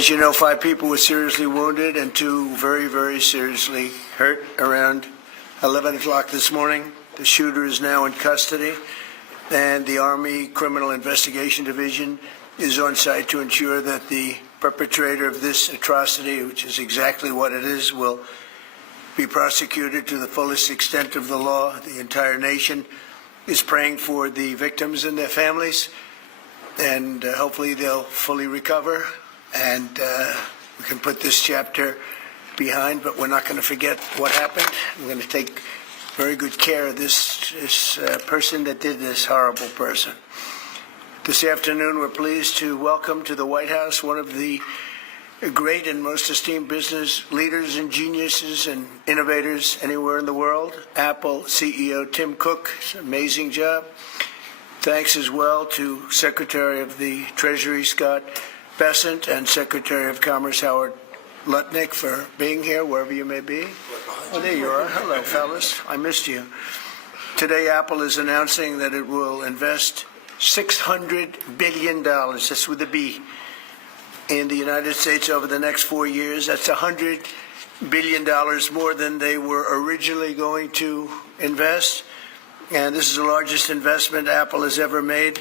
As you know, 5 people were seriously wounded and 2 very, very seriously hurt around 11 o'clock this morning. The shooter is now in custody, and the Army Criminal Investigation Division is on site to ensure that the perpetrator of this atrocity, which is exactly what it is, will be prosecuted to the fullest extent of the law. The entire nation is praying for the victims and their families, and hopefully they'll fully recover, and we can put this chapter behind, but we're not going to forget what happened. We're going to take very good care of this person that did this horrible person. This afternoon, we're pleased to welcome to the White House one of the great and most esteemed business leaders and geniuses and innovators anywhere in the world, Apple CEO Tim Cook. It's an amazing job. Thanks as well to Secretary of the Treasury Scott Bessent and Secretary of Commerce Howard Lutnick for being here, wherever you may be. Oh, there you are. Hello, fellas. I missed you. Today, Apple is announcing that it will invest $600 billion, that's with a B, in the United States over the next 4 years. That's $100 billion more than they were originally going to invest. And this is the largest investment Apple has ever made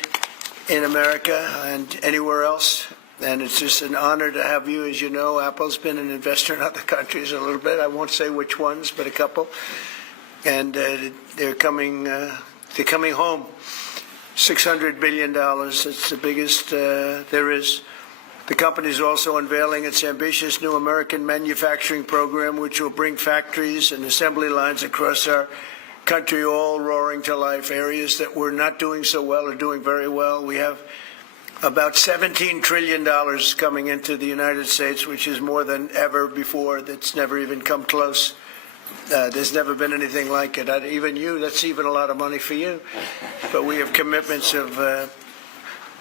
in America and anywhere else. And it's just an honor to have you. As you know, Apple's been an investor in other countries a little bit. I won't say which ones, but a couple. And they're coming home. $600 billion. It's the biggest there is. The company is also unveiling its ambitious new American manufacturing program, which will bring factories and assembly lines across our country all roaring to life. Areas that were not doing so well are doing very well. We have about $17 trillion coming into the United States, which is more than ever before. That's never even come close. There's never been anything like it. Even you, that's even a lot of money for you. But we have commitments of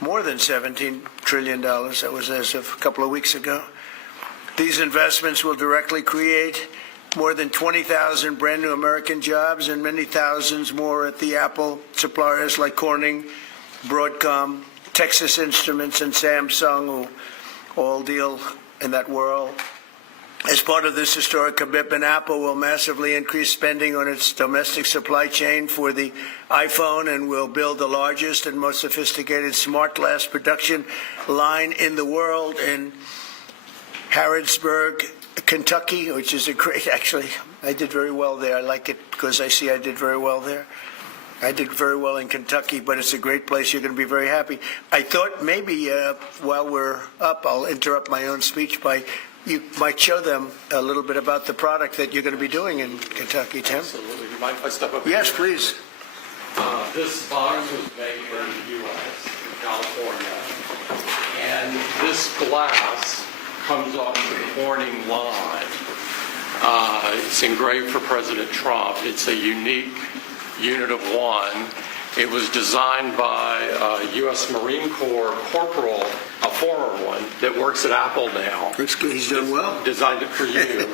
more than $17 trillion. That was as of a couple of weeks ago. These investments will directly create more than 20,000 brand new American jobs and many thousands more at the Apple suppliers like Corning, Broadcom, Texas Instruments, and Samsung, who all deal in that world. As part of this historic commitment, Apple will massively increase spending on its domestic supply chain for the iPhone and will build the largest and most sophisticated smart glass production line in the world in Harrodsburg, Kentucky, which is a great, actually, I did very well there. I like it because I see I did very well there. I did very well in Kentucky, but it's a great place. You're going to be very happy. I thought maybe while we're up, I'll interrupt my own speech by you might show them a little bit about the product that you're going to be doing in Kentucky, Tim. Absolutely. You mind if I step up? Yes, please. This box was made here in the U.S., in California, and this glass comes off the Corning line. It's engraved for President Trump. It's a unique unit of one. It was designed by a U.S. Marine Corps corporal, a former one, that works at Apple now. That's good. He's done well. Designed it for you.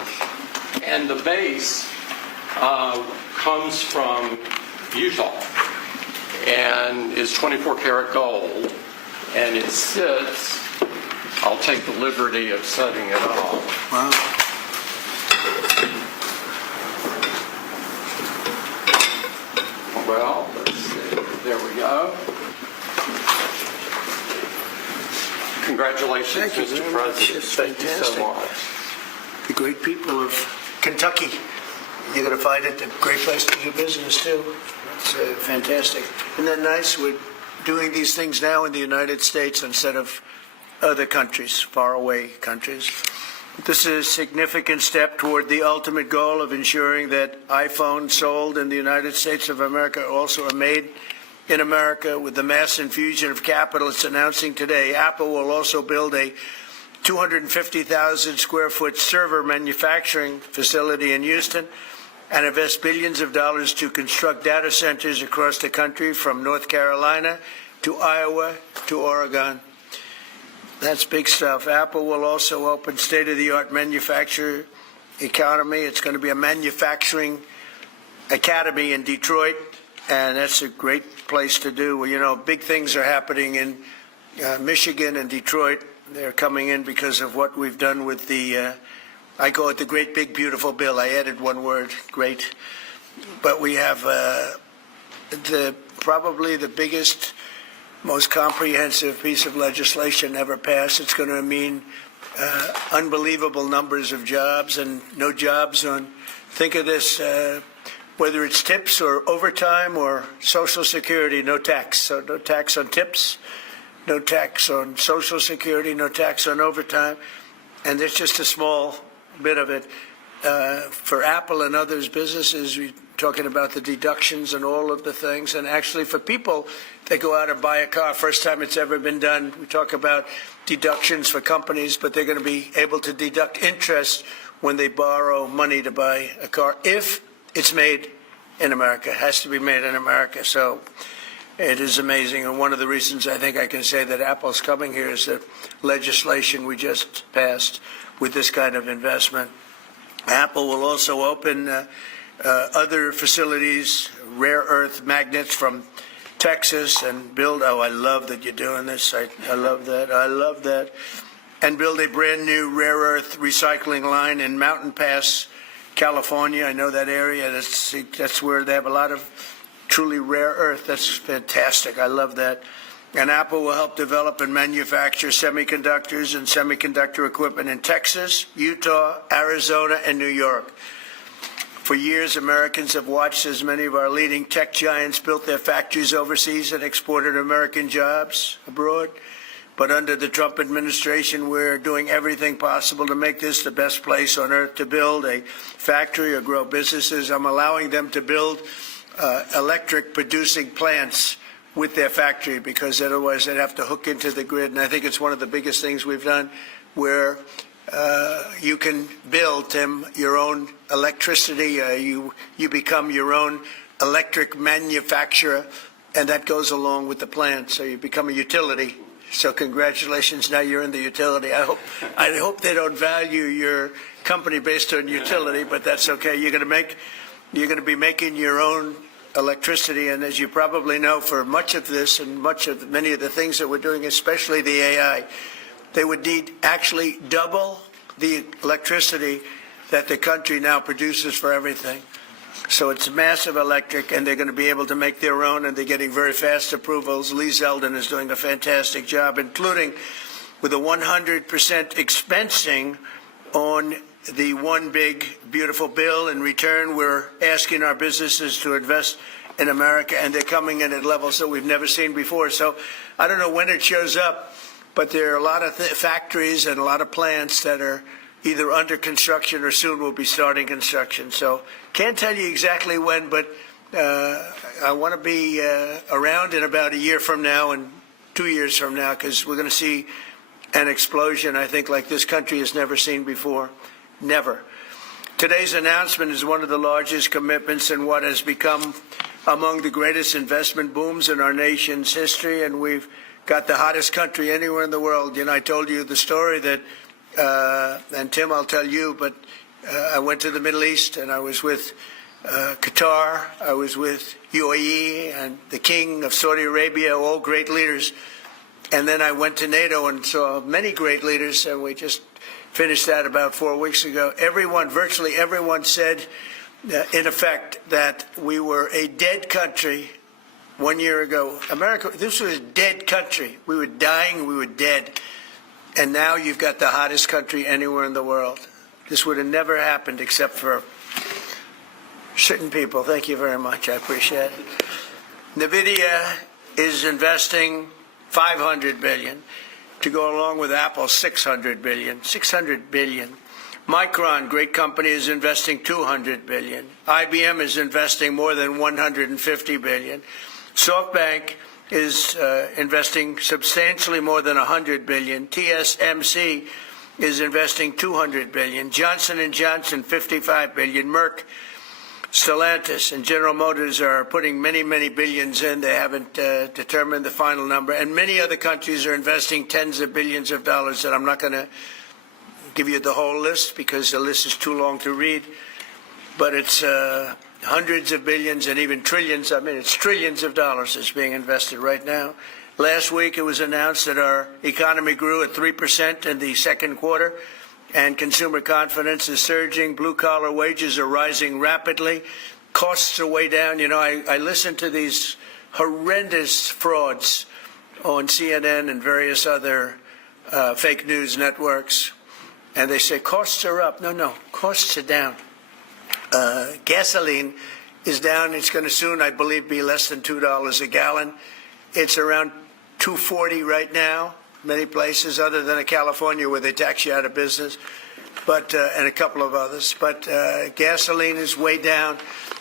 And the base comes from Utah and is 24 karat gold. And it sits, I'll take the liberty of setting it up. Wow. Well, let's see. There we go. Congratulations, Thank you Mr. very President. much. Thank you so much. The great people of Kentucky. You're going to find it a great place to do business, too. It's fantastic. Isn't that nice? We're doing these things now in the United States instead of other countries, faraway countries. This is a significant step toward the ultimate goal of ensuring that iPhones sold in the United States of America also are made in America. With the mass infusion of capital it's announcing today, Apple will also build a 250,000 square foot server manufacturing facility in Houston and invest billions of dollars to construct data centers across the country from North Carolina to Iowa to Oregon. That's big stuff. Apple will also open state-of-the-art manufacturing economy. It's going to be a manufacturing academy in Detroit, and that's a great place to do. Well, you know, big things are happening in Michigan and Detroit. They're coming in because of what we've done with the, I call it the great big beautiful bill. I added one word, great. But we have probably the biggest, most comprehensive piece of legislation ever passed. It's going to mean unbelievable numbers of jobs and no jobs on, think of this, whether it's tips or overtime or Social Security, no tax. So no tax on tips, no tax on Social Security, no tax on overtime. And there's just a small bit of it. For Apple and others businesses, we're talking about the deductions and all of the things. And actually for people, they go out and buy a car, first time it's ever been done. We talk about deductions for companies, but they're going to be able to deduct interest when they borrow money to buy a car, if it's made in America. It has to be made in America. So it is amazing. And one of the reasons I think I can say that Apple's coming here is the legislation we just passed with this kind of investment. Apple will also open other facilities, rare earth magnets from Texas, and build, oh, I love that you're doing this. I love that. I love that. And build a brand new rare earth recycling line in Mountain Pass, California. I know that area. That's where they have a lot of truly rare earth. That's fantastic. I love that. And Apple will help develop and manufacture semiconductors and semiconductor equipment in Texas, Utah, Arizona, and New York. For years, Americans have watched as many of our leading tech giants built their factories overseas and exported American jobs abroad. But under the Trump administration, we're doing everything possible to make this the best place on earth to build a factory or grow businesses. I'm allowing them to build electric producing plants with their factory, because otherwise they'd have to hook into the grid. And I think it's one of the biggest things we've done, where you can build, Tim, your own electricity. You become your own electric manufacturer, and that goes along with the plant. So you become a utility. So congratulations, now you're in the utility. I hope they don't value your company based on utility, but that's okay. You're going to be making your own electricity, and as you probably know, for much of this and many of the things that we're doing, especially the AI, they would need actually double the electricity that the country now produces for everything. So it's massive electric, and they're going to be able to make their own, and they're getting very fast approvals. Lee Zeldin is doing a fantastic job, including with a 100% expensing on the one big beautiful bill. In return, we're asking our businesses to invest in America, and they're coming in at levels that we've never seen before. So I don't know when it shows up, but there are a lot of factories and a lot of plants that are either under construction or soon will be starting construction. So can't tell you exactly when, but I want to be around in about a year from now and 2 years from now, because we're going to see an explosion, I think, like this country has never seen before. Never. Today's announcement is one of the largest commitments in what has become among the greatest investment booms in our nation's history, and we've got the hottest country anywhere in the world. You know, I told you the story that, and Tim, I'll tell you, but I went to the Middle East, and I was with Qatar, I was with UAE, and the King of Saudi Arabia, all great leaders. And then I went to NATO and saw many great leaders, and we just finished that about 4 weeks ago. Everyone, virtually everyone, said, in effect, that we were a dead country 1 year ago. America, this was a dead country. We were dying, we were dead. And now you've got the hottest country anywhere in the world. This would have never happened except for certain people. Thank you very much. I appreciate it. NVIDIA is investing $500 billion to go along with Apple, $600 billion. $600 billion. Micron, great company, is investing $200 billion. IBM is investing more than $150 billion. SoftBank is investing substantially more than $100 billion. TSMC is investing $200 billion. Johnson & Johnson, $55 billion. Merck, Stellantis, and General Motors are putting many, many billions in. They haven't determined the final number. And many other countries are investing tens of billions of dollars, and I'm not going to give you the whole list because the list is too long to read. But it's hundreds of billions and even trillions. I mean, it's trillions of dollars that's being invested right now. Last week, it was announced that our economy grew at 3% in the second quarter, and consumer confidence is surging. Blue-collar wages are rising rapidly. Costs are way down. You know, I listen to these horrendous frauds on CNN and various other fake news networks, and they say costs are up. No, costs are down. Gasoline is down. It's going to soon, I believe, be less than $2 a gallon. It's around $2.40 right now, many places other than California where they tax you out of business, but and a couple of others. But gasoline is way down.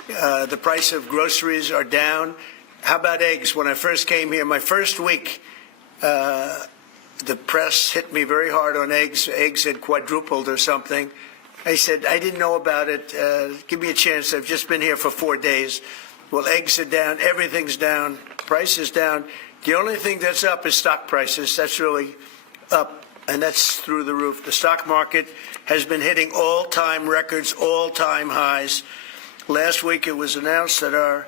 The price of groceries are down. How about eggs? When I first came here, my first week, the press hit me very hard on eggs. Eggs had quadrupled or something. I said, I didn't know about it. Give me a chance. I've just been here for 4 days. Well, eggs are down. Everything's down. Price is down. The only thing that's up is stock prices. That's really up, and that's through the roof. The stock market has been hitting all-time records, all-time highs. Last week, it was announced that our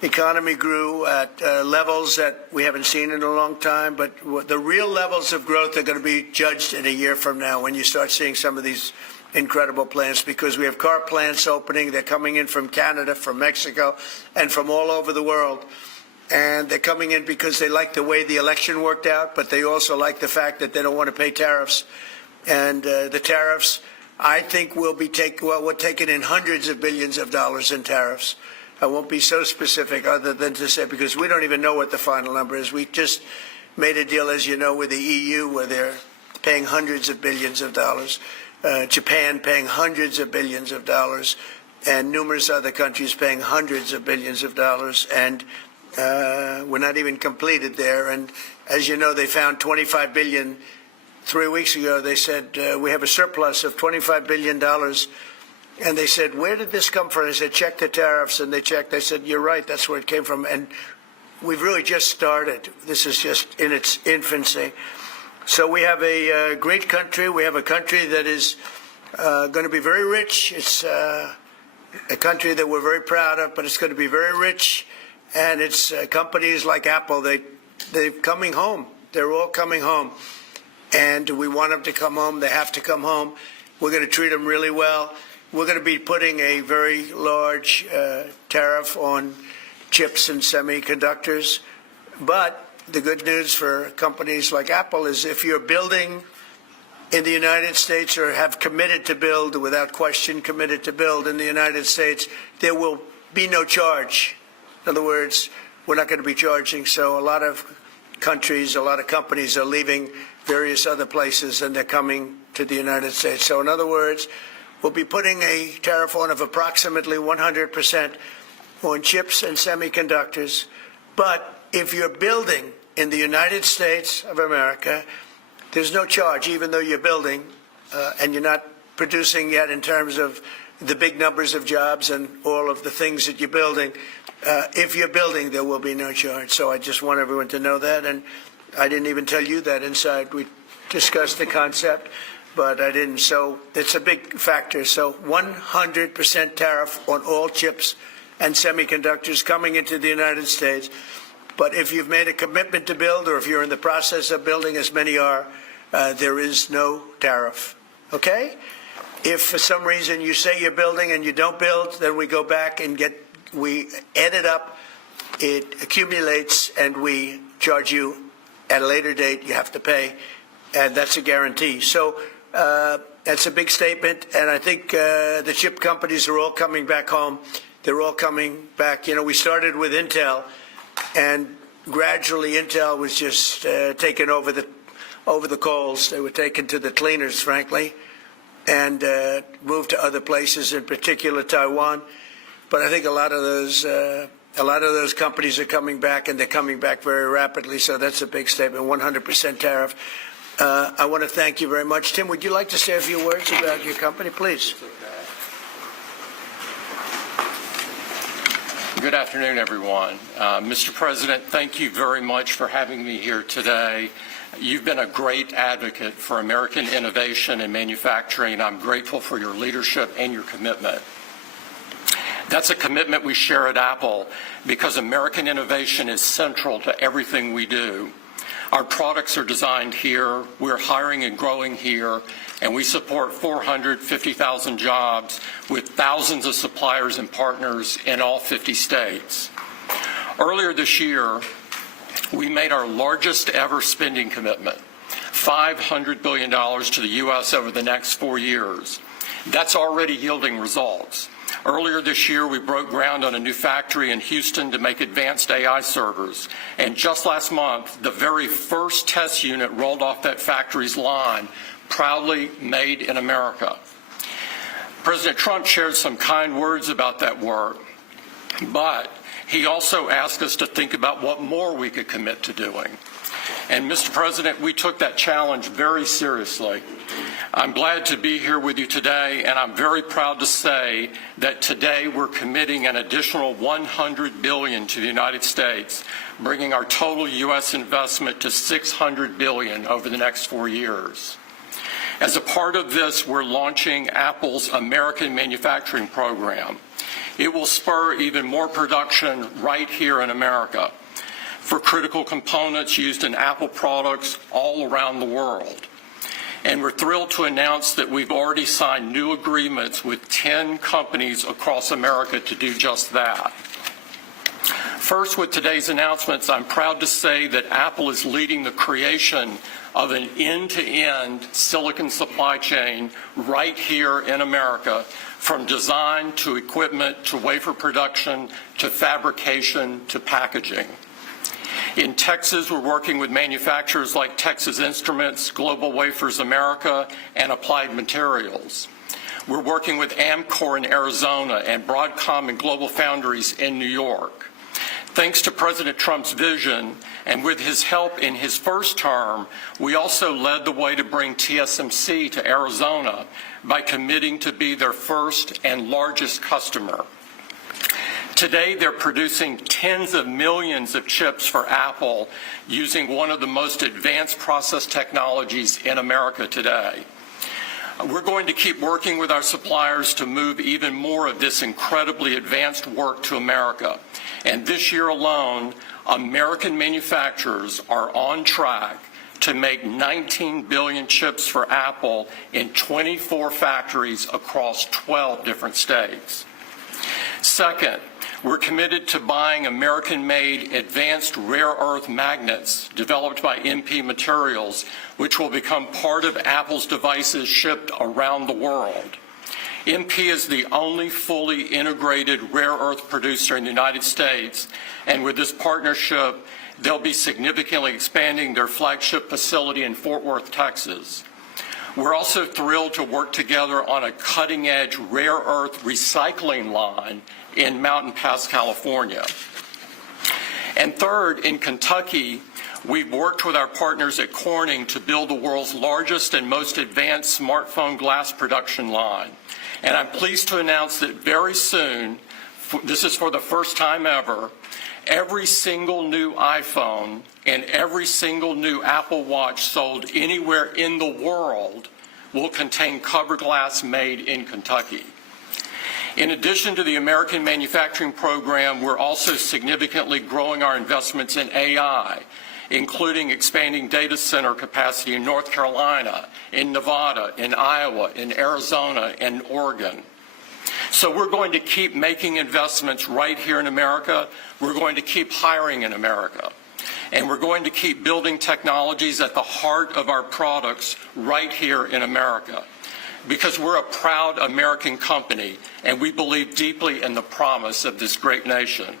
economy grew at levels that we haven't seen in a long time, but the real levels of growth are going to be judged in a year from now when you start seeing some of these incredible plants, because we have car plants opening. They're coming in from Canada, from Mexico, and from all over the world. And they're coming in because they like the way the election worked out, but they also like the fact that they don't want to pay tariffs. And the tariffs, I think, we're taking in hundreds of billions of dollars in tariffs. I won't be so specific other than to say, because we don't even know what the final number is. We just made a deal, as you know, with the EU where they're paying hundreds of billions of dollars. Japan paying hundreds of billions of dollars, and numerous other countries paying hundreds of billions of dollars. And we're not even completed there. And as you know, they found $25 billion 3 weeks ago. They said, we have a surplus of $25 billion. And they said, where did this come from? I said, check the tariffs. And they checked. They said, you're right, that's where it came from. And we've really just started. This is just in its infancy. So we have a great country. We have a country that is going to be very rich. It's a country that we're very proud of, but it's going to be very rich. And it's companies like Apple, they're coming home. They're all coming home. And we want them to come home. They have to come home. We're going to treat them really well. We're going to be putting a very large tariff on chips and semiconductors. But the good news for companies like Apple is if you're building in the United States or have committed to build, without question committed to build in the United States, there will be no charge. In other words, we're not going to be charging. So a lot of countries, a lot of companies are leaving various other places and they're coming to the United States. So in other words, we'll be putting a tariff on of approximately 100% on chips and semiconductors. But if you're building in the United States of America, there's no charge, even though you're building and you're not producing yet in terms of the big numbers of jobs and all of the things that you're building. If you're building, there will be no charge. So I just want everyone to know that. And I didn't even tell you that inside. We discussed the concept, but I didn't. So it's a big factor. So 100% tariff on all chips and semiconductors coming into the United States. But if you've made a commitment to build, or if you're in the process of building, as many are, there is no tariff. Okay? If for some reason you say you're building and you don't build, then we go back and we add it up, it accumulates, and we charge you at a later date. You have to pay, and that's a guarantee. So that's a big statement, and I think the chip companies are all coming back home. They're all coming back. You know, we started with Intel, and gradually Intel was just taken over the coals. They were taken to the cleaners, frankly, and moved to other places, in particular Taiwan. But I think a lot of those companies are coming back, and they're coming back very rapidly. So that's a big statement. 100% tariff. I want to thank you very much. Tim, would you like to say a few words about your company, please? Good afternoon, everyone. Mr. President, thank you very much for having me here today. You've been a great advocate for American innovation and manufacturing. I'm grateful for your leadership and your commitment. That's a commitment we share at Apple because American innovation is central to everything we do. Our products are designed here, we're hiring and growing here, and we support 450,000 jobs with thousands of suppliers and partners in all 50 states. Earlier this year, we made our largest ever spending commitment, $500 billion to the U.S. over the next 4 years. That's already yielding results. Earlier this year, we broke ground on a new factory in Houston to make advanced AI servers. And just last month, the very first test unit rolled off that factory's line, proudly made in America. President Trump shared some kind words about that work, but he also asked us to think about what more we could commit to doing. And Mr. President, we took that challenge very seriously. I'm glad to be here with you today, and I'm very proud to say that today we're committing an additional $100 billion to the United States, bringing our total U.S. investment to $600 billion over the next 4 years. As a part of this, we're launching Apple's American Manufacturing Program. It will spur even more production right here in America for critical components used in Apple products all around the world. And we're thrilled to announce that we've already signed new agreements with 10 companies across America to do just that. First, with today's announcements, I'm proud to say that Apple is leading the creation of an end-to-end silicon supply chain right here in America, from design to equipment to wafer production to fabrication to packaging. In Texas, we're working with manufacturers like Texas Instruments, Global Wafers America, and Applied Materials. We're working with Amcor in Arizona and Broadcom and Global Foundries in New York. Thanks to President Trump's vision, and with his help in his first term, we also led the way to bring TSMC to Arizona by committing to be their first and largest customer. Today, they're producing tens of millions of chips for Apple using one of the most advanced process technologies in America today. We're going to keep working with our suppliers to move even more of this incredibly advanced work to America. And this year alone, American manufacturers are on track to make 19 billion chips for Apple in 24 factories across 12 different states. Second, we're committed to buying American-made advanced rare earth magnets developed by MP Materials, which will become part of Apple's devices shipped around the world. MP is the only fully integrated rare earth producer in the United States, and with this partnership, they'll be significantly expanding their flagship facility in Fort Worth, Texas. We're also thrilled to work together on a cutting-edge rare earth recycling line in Mountain Pass, California. And third, in Kentucky, we've worked with our partners at Corning to build the world's largest and most advanced smartphone glass production line. And I'm pleased to announce that very soon, this is for the first time ever, every single new iPhone and every single new Apple Watch sold anywhere in the world will contain cover glass made in Kentucky. In addition to the American Manufacturing Program, we're also significantly growing our investments in AI, including expanding data center capacity in North Carolina, in Nevada, in Iowa, in Arizona, and Oregon. So we're going to keep making investments right here in America. We're going to keep hiring in America. And we're going to keep building technologies at the heart of our products right here in America. Because we're a proud American company, and we believe deeply in the promise of this great nation.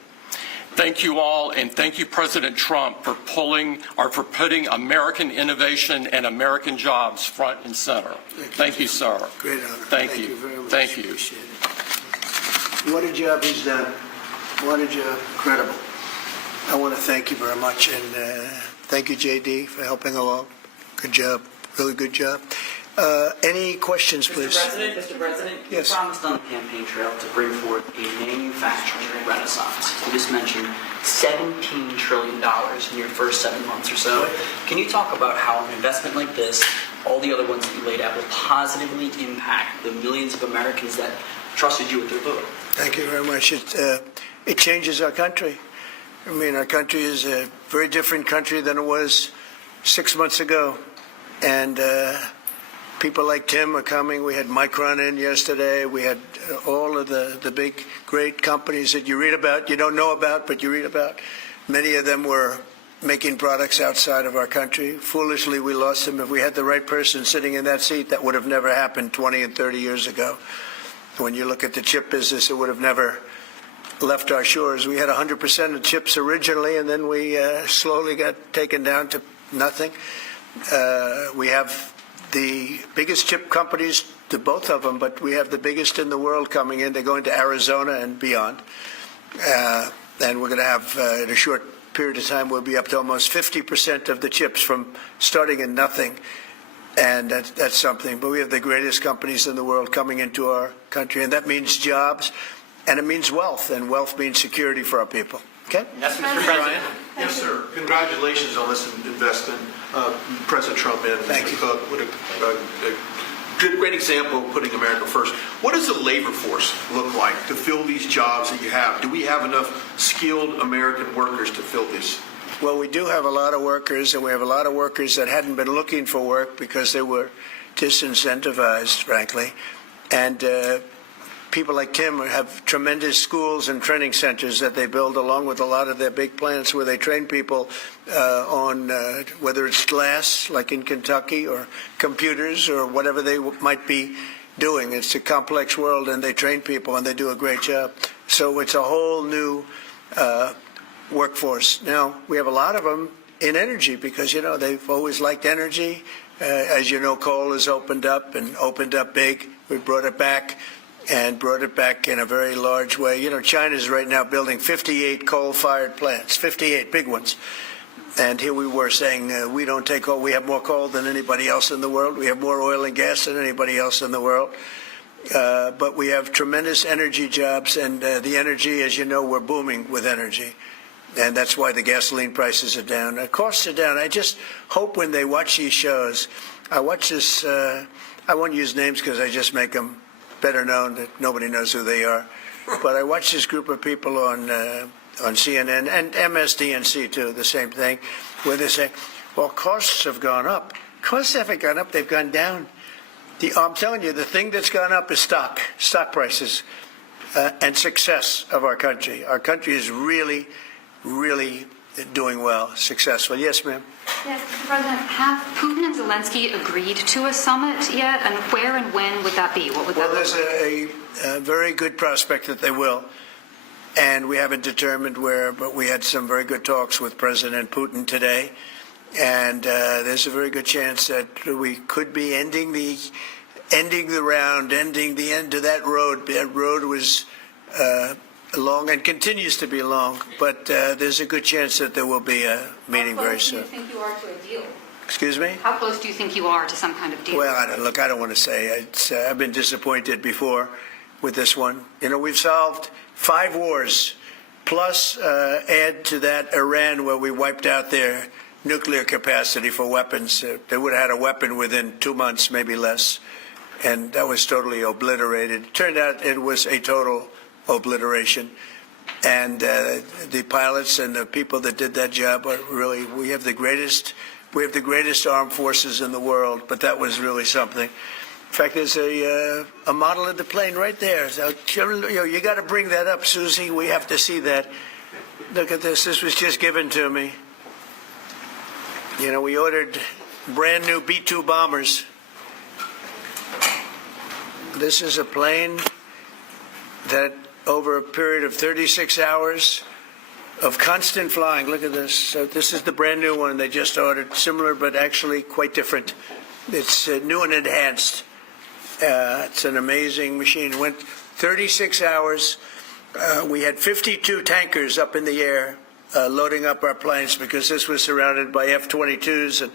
Thank you all, and thank you, President Trump, for putting American innovation and American jobs front and center. Thank you, sir. Great honor. Thank you. Very much. Thank you. Appreciate it. What a job he's done. What a job. Incredible. I want to thank you very much, and thank you, JD, for helping along. Good job. Really good job. Any questions, please? Mr. President, Yes. you promised on the campaign trail to bring forth a manufacturing renaissance. You just mentioned $17 trillion in your first 7 months or so. Can you talk about how an investment like this, all the other ones that you laid out, will positively impact the millions of Americans that trusted you with their vote? Thank you very much. It changes our country. I mean, our country is a very different country than it was 6 months ago. And people like Tim are coming. We had Micron in yesterday. We had all of the big, great companies that you read about, you don't know about, but you read about. Many of them were making products outside of our country. Foolishly, we lost them. If we had the right person sitting in that seat, that would have never happened 20 and 30 years ago. When you look at the chip business, it would have never left our shores. We had 100% of chips originally, and then we slowly got taken down to nothing. We have the biggest chip companies, to both of them, but we have the biggest in the world coming in. They're going to Arizona and beyond. And we're going to have, in a short period of time, we'll be up to almost 50% of the chips from starting in nothing. And that's something. But we have the greatest companies in the world coming into our country, and that means jobs, and it means wealth, and wealth means security for our people. Okay? Yes, Mr. President. Yes, sir. Congratulations on this investment, President Trump. And Thank you. What a great example of putting America first. What does the labor force look like to fill these jobs that you have? Do we have enough skilled American workers to fill these? Well, we do have a lot of workers, and we have a lot of workers that hadn't been looking for work because they were disincentivized, frankly. And people like Tim have tremendous schools and training centers that they build along with a lot of their big plants where they train people on whether it's glass, like in Kentucky, or computers, or whatever they might be doing. It's a complex world, and they train people, and they do a great job. So it's a whole new workforce. Now, we have a lot of them in energy because, you know, they've always liked energy. As you know, coal has opened up and opened up big. We brought it back and brought it back in a very large way. You know, China's right now building 58 coal-fired plants, 58 big ones. And here we were saying we don't take coal. We have more coal than anybody else in the world. We have more oil and gas than anybody else in the world. But we have tremendous energy jobs, and the energy, as you know, we're booming with energy. And that's why the gasoline prices are down. The costs are down. I just hope when they watch these shows, I watch this, I won't use names because I just make them better known that nobody knows who they are. But I watch this group of people on CNN and MSDNC too, the same thing, where they say, well, costs have gone up. Costs haven't gone up, they've gone down. I'm telling you, the thing that's gone up is stock prices, and success of our country. Our country is really doing well, successful. Yes, ma'am? Yes, Mr. President, have Putin and Zelensky agreed to a summit yet? And where and when would that be? What would that Well, look there's like? a very good prospect that they will. And we haven't determined where, but we had some very good talks with President Putin today. And there's a very good chance that we could be ending the end of that road. That road was long and continues to be long, but there's a good chance that there will be a meeting very soon. How close do you think you are to a deal? Excuse me? How close do you think you are to some kind of deal? Well, I don't want to say. I've been disappointed before with this one. You know, we've solved 5 wars, plus add to that Iran, where we wiped out their nuclear capacity for weapons. They would have had a weapon within 2 months, maybe less, and that was totally obliterated. It turned out it was a total obliteration, and the pilots and the people that did that job are really, we have the greatest armed forces in the world, but that was really something. In fact, there's a model of the plane right there. So, you got to bring that up, Susie. We have to see that. Look at this. This was just given to me. You know, we ordered brand new B-2 bombers. This is a plane that over a period of 36 hours of constant flying. Look at this. So this is the brand new one they just ordered. Similar, but actually quite different. It's new and enhanced. It's an amazing machine. It went 36 hours. We had 52 tankers up in the air loading up our planes because this was surrounded by F-22s and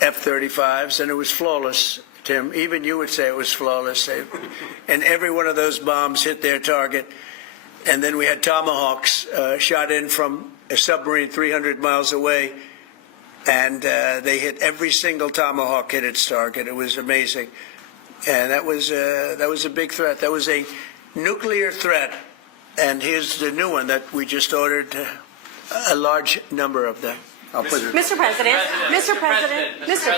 F-35s, and it was flawless. Tim, even you would say it was flawless. And every one of those bombs hit their target. And then we had Tomahawks shot in from a submarine 300 miles away, and they hit every single Tomahawk hit its target. It was amazing. And that was a big threat. That was a nuclear threat. And here's the new one that we just ordered, a large number of them. I'll put it. Mr. President, Mr. President, Mr.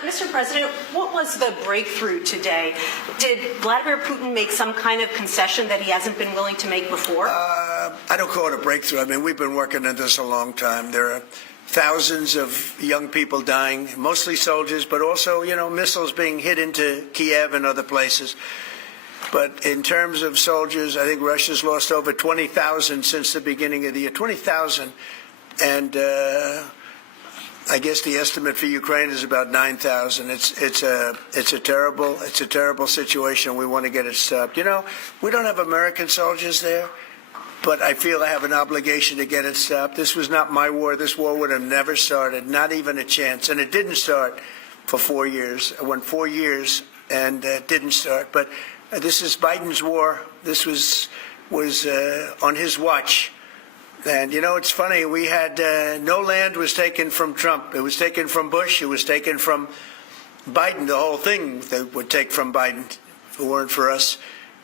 Mr. President, what was the breakthrough today? Did Vladimir Putin make some kind of concession that he hasn't been willing to make before? I don't call it a breakthrough. I mean, we've been working on this a long time. There are thousands of young people dying, mostly soldiers, but also, missiles being hit into Kiev and other places. But in terms of soldiers, I think Russia's lost over 20,000 since the beginning of the year. 20,000. And I guess the estimate for Ukraine is about 9,000. It's a terrible situation. We want to get it stopped. We don't have American soldiers there, but I feel I have an obligation to get it stopped. This was not my war. This war would have never started, not even a chance. And it didn't start for 4 years. It went 4 years and it didn't start. But this is Biden's war. This was on his watch. And, it's funny, we had no land was taken from Trump. It was taken from Bush. It was taken from Biden. The whole thing they would take from Biden if it weren't for us.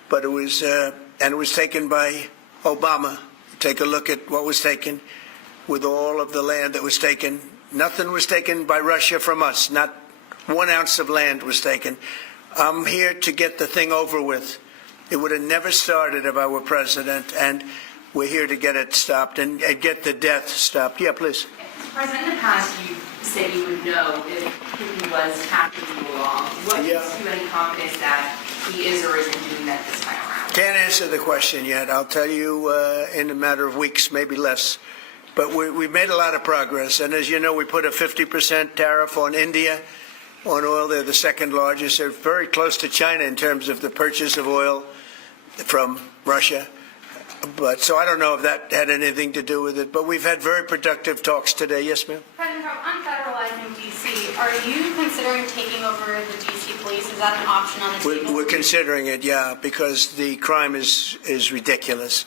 But it was taken by Obama. Take a look at what was taken with all of the land that was taken. Nothing was taken by Russia from us. Not 1 ounce of land was taken. I'm here to get the thing over with. It would have never started if I were president, and we're here to get it stopped and get the death stopped. Yeah, please. President, in the past, you said you would know if Putin was tapping you along. What gives you any confidence that he is or isn't doing that this time around? Can't answer the question yet. I'll tell you in a matter of weeks, maybe less. But we've made a lot of progress. And as you know, we put a 50% tariff on India on oil. They're the second largest. They're very close to China in terms of the purchase of oil from Russia. But so I don't know if that had anything to do with it. But we've had very productive talks today. Yes, ma'am? President Trump, on federalizing D.C., are you considering taking over the D.C. police? Is that an option on the table? We're considering it, yeah, because the crime is ridiculous.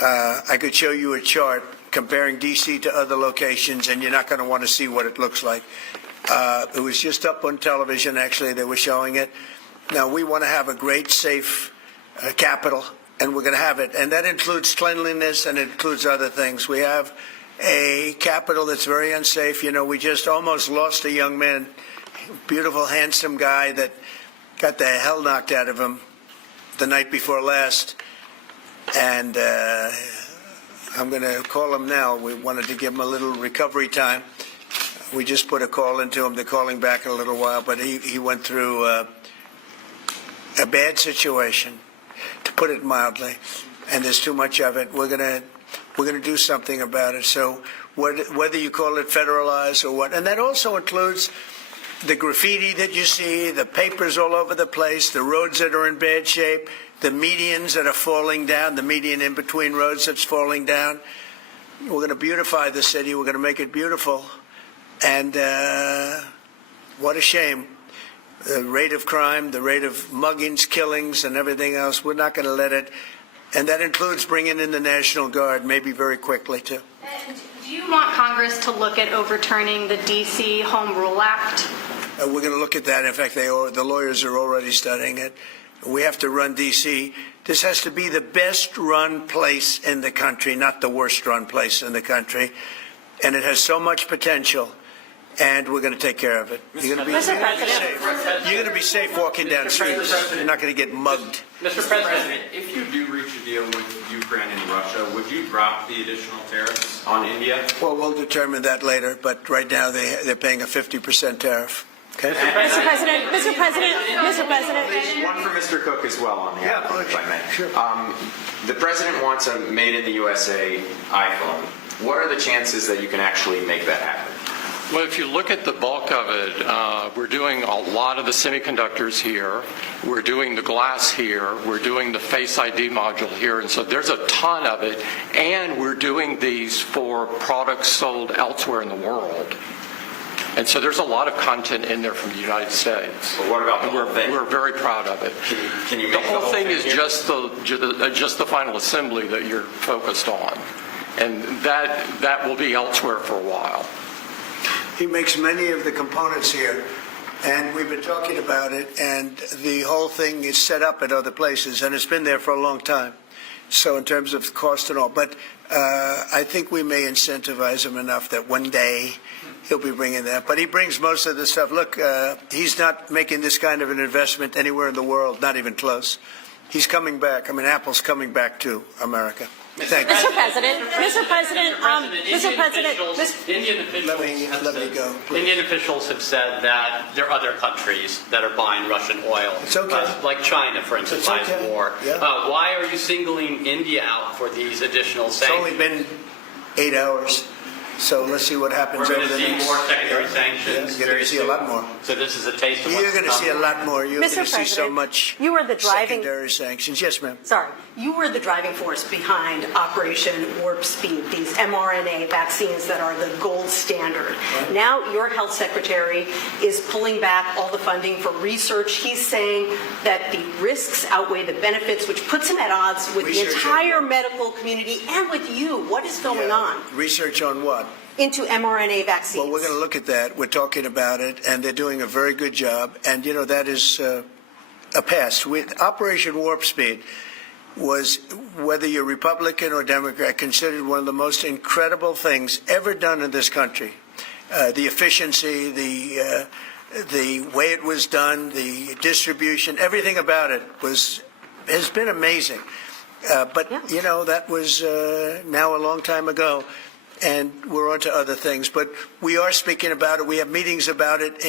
I could show you a chart comparing D.C. to other locations, and you're not going to want to see what it looks like. It was just up on television, actually. They were showing it. Now, we want to have a great, safe capital, and we're going to have it. And that includes cleanliness, and it includes other things. We have a capital that's very unsafe. We just almost lost a young man, beautiful, handsome guy that got the hell knocked out of him the night before last. And I'm going to call him now. We wanted to give him a little recovery time. We just put a call into him. They're calling back in a little while, but he went through a bad situation, to put it mildly, and there's too much of it. We're gonna do something about it. So whether you call it federalized or what, and that also includes the graffiti that you see, the papers all over the place, the roads that are in bad shape, the medians that are falling down, the median in between roads that's falling down. We're going to beautify the city. We're going to make it beautiful. And what a shame. The rate of crime, the rate of muggings, killings, and everything else, we're not going to let it. And that includes bringing in the National Guard, maybe very quickly, too. And do you want Congress to look at overturning the D.C. Home Rule Act? We're going to look at that. In fact, the lawyers are already studying it. We have to run D.C. This has to be the best-run place in the country, not the worst-run place in the country. And it has so much potential. And we're going to take care of it. You're going to be safe. You're going to be safe walking down streets. You're not going to get mugged. Mr. President, if you do reach a deal with Ukraine and Russia, would you drop the additional tariffs on India? Well, we'll determine that later. But right now they're paying a 50% tariff. Okay. Mr. President, Mr. President, Mr. President. One for Mr. Cook as well on the iPhone, if I may. Sure. The president wants a made in the USA iPhone. What are the chances that you can actually make that happen? Well, if you look at the bulk of it, we're doing a lot of the semiconductors here. We're doing the glass here. We're doing the Face ID module here. And so there's a ton of it. And we're doing these for products sold elsewhere in the world. And so there's a lot of content in there from the United States. But what about the whole thing? We're very proud of it. Can you make the whole thing is here? just the final assembly that you're focused on. And that will be elsewhere for a while. He makes many of the components here, and we've been talking about it, and the whole thing is set up at other places, and it's been there for a long time. So in terms of cost and all, but I think we may incentivize him enough that one day he'll be bringing that. But he brings most of the stuff. Look, he's not making this kind of an investment anywhere in the world, not even close. He's coming back. I mean, Apple's coming back to America. Thank you. Mr. President, Let me go. Please. Indian officials have said that there are other countries that are buying Russian oil. It's okay. Like China, for instance, It's buys okay. more. Yeah. Why are you singling India out for these additional It's sanctions? only been 8 hours, so let's see what happens We're over going to the see next. more secondary Yeah, sanctions. you're going to see a lot more. So this is a taste of what's You're going to see a lot more. You're Mr. going to see so President, much you were the driving- secondary sanctions. Yes, ma'am. Sorry, you were the driving force behind Operation Warp Speed, these mRNA vaccines that are the gold standard. Now your health secretary is pulling back all the funding for research. He's saying that the risks outweigh the benefits, which puts him at odds with the Research entire medical community and with you. What is going on Research on what? into mRNA vaccines? Well, we're going to look at that. We're talking about it, and they're doing a very good job. And, you know, that is a pass. Operation Warp Speed was, whether you're Republican or Democrat, considered one of the most incredible things ever done in this country. The efficiency, the way it was done, the distribution, everything about it has been amazing. But, you know, that was now a long time ago. And we're on to other things. But we are speaking about it. We have meetings about it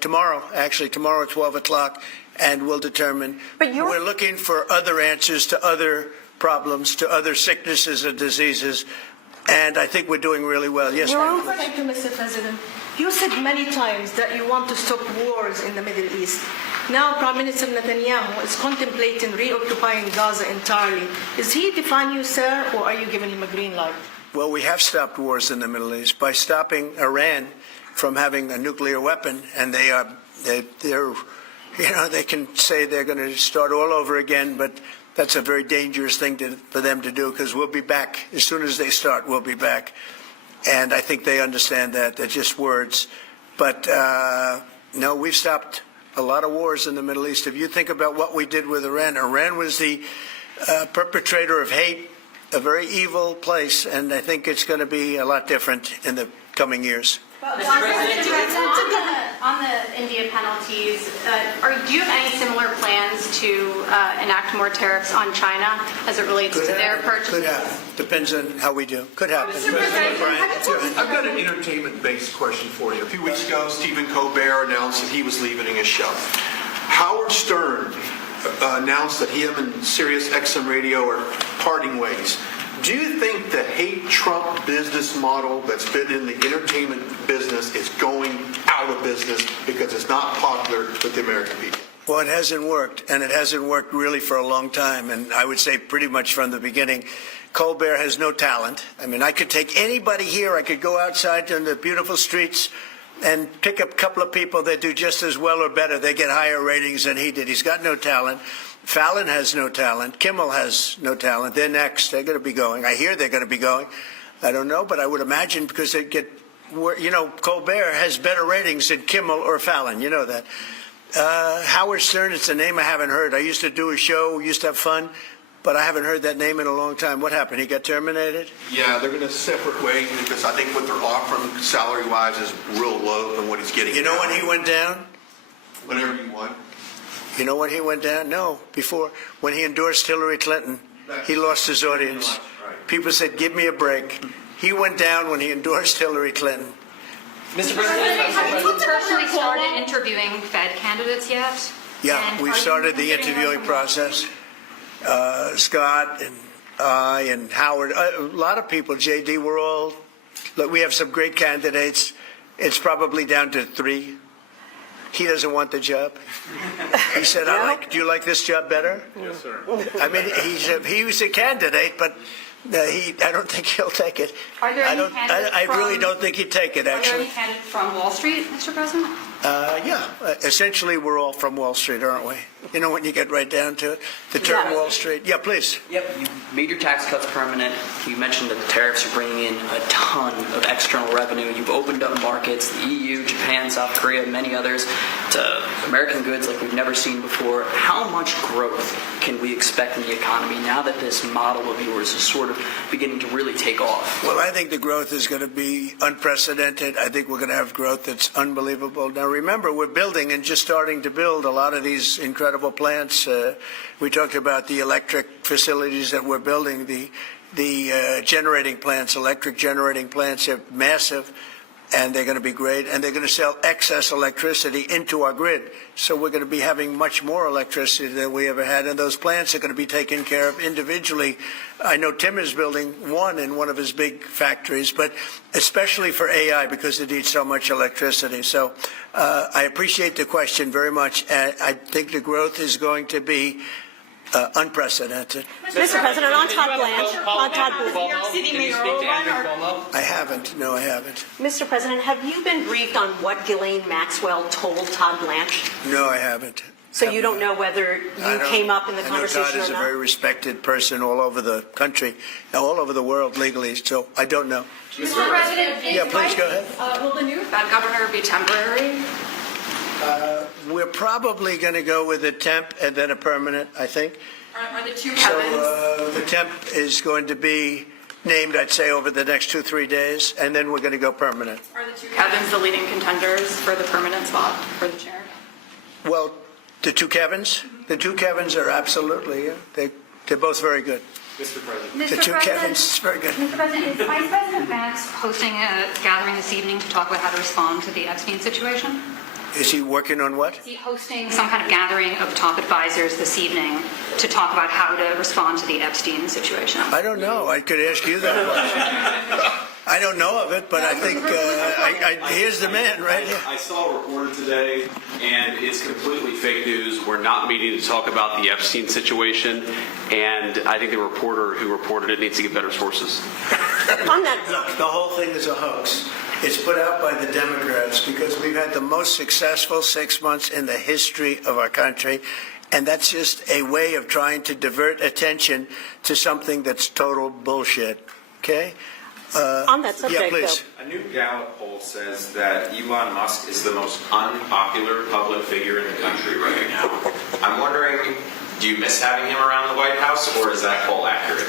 tomorrow at 12 o'clock, and we'll determine. But we're looking for other answers to other problems, to other sicknesses and diseases, and I think we're doing really well. Yes, ma'am. Thank you, Mr. President. You said many times that you want to stop wars in the Middle East. Now, Prime Minister Netanyahu is contemplating reoccupying Gaza entirely. Is he defying you, sir, or are you giving him a green light? Well, we have stopped wars in the Middle East by stopping Iran from having a nuclear weapon, and they're you know, they can say they're going to start all over again, but that's a very dangerous thing for them to do, because we'll be back as soon as they start. We'll be back, and I think they understand that. They're just words, but no, we've stopped a lot of wars in the Middle East. If you think about what we did with Iran, Iran was the perpetrator of hate. A very evil place, and I think it's going to be a lot different in the coming years. On the India penalties, do you have any similar plans to enact more tariffs on China as it relates to their purchases? Could happen. Depends on how we do. Could happen. I've got an entertainment-based question for you. A few weeks ago, Stephen Colbert announced that he was leaving his show. Howard Stern announced that him and Sirius XM Radio are parting ways. Do you think the hate Trump business model that's been in the entertainment business is going out of business because it's not popular with the American people? Well, it hasn't worked, and it hasn't worked really for a long time, and I would say pretty much from the beginning. Colbert has no talent. I mean, I could take anybody here. I could go outside in the beautiful streets and pick up a couple of people that do just as well or better. They get higher ratings than he did. He's got no talent. Fallon has no talent. Kimmel has no talent. They're next. They're going to be going. I hear they're going to be going. I don't know, but I would imagine because they get, you know, Colbert has better ratings than Kimmel or Fallon. You know that. Howard Stern, it's a name I haven't heard. I used to do a show, used to have fun, but I haven't heard that name in a long time. What happened? He got terminated? Yeah, they're going to separate ways because I think what they're offering salary-wise is real low than what he's getting. You know now. when he went down? Whenever you want. You know when he went down? No, before. When he endorsed Hillary Clinton, he lost his audience. People said, give me a break. He went down when he endorsed Hillary Clinton. Mr. President, have you personally started interviewing Fed candidates yet? Yeah, And we've are you started the considering interviewing them? process. Scott and I and Howard, a lot of people, JD, look, we have some great candidates. It's probably down to 3. He doesn't want the job. He said, do you like this job better? Yes, sir. I mean, he was a candidate, but I don't think he'll take it. Are there any candidates I really from- don't think he'd take it, Are there actually. any candidates from Wall Street, Mr. President? Essentially, we're all from Wall Street, aren't we? You know, when you get right down to it, the term Yeah. Wall Street. Yeah, please. Yep, you made your tax cuts permanent. You mentioned that the tariffs are bringing in a ton of external revenue. You've opened up markets, the EU, Japan, South Korea, many others, to American goods like we've never seen before. How much growth can we expect in the economy now that this model of yours is sort of beginning to really take off? Well, I think the growth is going to be unprecedented. I think we're going to have growth that's unbelievable. Now, remember, we're building and just starting to build a lot of these incredible plants. We talked about the electric facilities that we're building, the generating plants, electric generating plants are massive, and they're going to be great, and they're going to sell excess electricity into our grid. So we're going to be having much more electricity than we ever had, and those plants are going to be taken care of individually. I know Tim is building one in one of his big factories, but especially for AI because it needs so much electricity. So I appreciate the question very much. I think the growth is going to be unprecedented. Mr. President, on Todd Blanche, New York City mayoral run, I haven't. No, I haven't. Mr. President, have you been briefed on what Ghislaine Maxwell told Todd Blanche? No, I haven't. So you don't know whether you came up in the I know conversation Todd is or a very not? respected person all over the country, all over the world legally, so I don't know. Mr. President, Yeah, please go ahead. will the new Fed governor be temporary? We're probably going to go with a temp and then a permanent, I think. Are the two So Kevins? the temp is going to be named, I'd say, over the next 2-3 days, and then we're going to go permanent. Are the two Kevins the leading contenders for the permanent spot for the chair? Well, the two Kevins? The two Kevins are absolutely, they're both very good. Mr. President. The two Kevins, very good. Mr. President, is Vice President Vance hosting a gathering this evening to talk about how to respond to the Epstein situation? Is he working on what? Is he hosting some kind of gathering of top advisors this evening to talk about how to respond to the Epstein situation? I don't know. I could ask you that question. I don't know of it, but I think here's the man right here. I saw a reporter today, and it's completely fake news. We're not meeting to talk about the Epstein situation, and I think the reporter who reported it needs to get better sources. On that, Look, the whole thing is a hoax. It's put out by the Democrats because we've had the most successful 6 months in the history of our country, and that's just a way of trying to divert attention to something that's total bullshit. Okay? on that subject, Yeah, please. A new Gallup poll says that Elon Musk is the most unpopular public figure in the country right now. I'm wondering, do you miss having him around the White House, or is that poll accurate?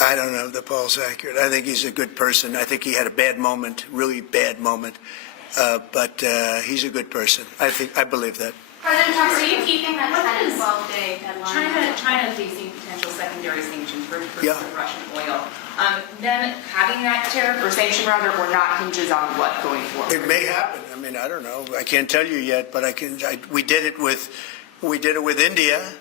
I don't know if the poll's accurate. I think he's a good person. I think he had a bad moment, really bad moment. But he's a good person. I believe that. President Trump, are you keeping that 10 to 12-day deadline? China is facing potential secondary sanctions for Yeah. Russian oil. Them having that tariff or sanction rather or not hinges on what going forward? It may happen. I mean, I don't know. I can't tell you yet, but we did it with India.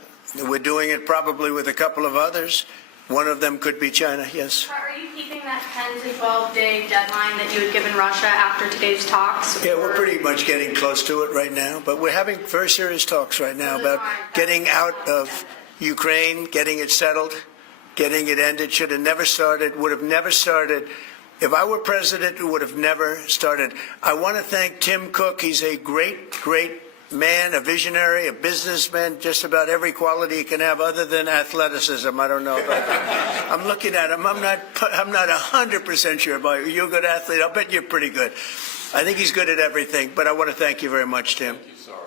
We're doing it probably with a couple of others. One of them could be China. Yes. Are you keeping that 10 to 12-day deadline that you had given Russia after today's talks? Yeah, we're pretty much getting close to it right now, but we're having very serious talks right now about getting out of Ukraine, getting it settled, getting it ended. Should have never started, would have never started. If I were president, it would have never started. I want to thank Tim Cook. He's a great, great man, a visionary, a businessman, just about every quality he can have other than athleticism. I don't know about that. I'm looking at him. I'm not 100% sure about you. You're a good athlete. I'll bet you're pretty good. I think he's good at everything, but I want to thank you very much, Tim.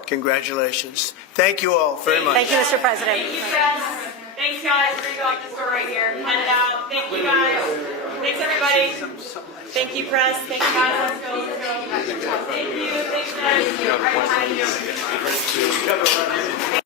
Congratulations. Thank you all very much. Thank you, Mr. President. Thank you, press. Thanks, guys. We're going to go off the store right here. Hand it out. Thank you, guys. Thanks, everybody. Thank you, press. Thank you, guys. Let's go. Let's go. Thank you. Thanks, guys.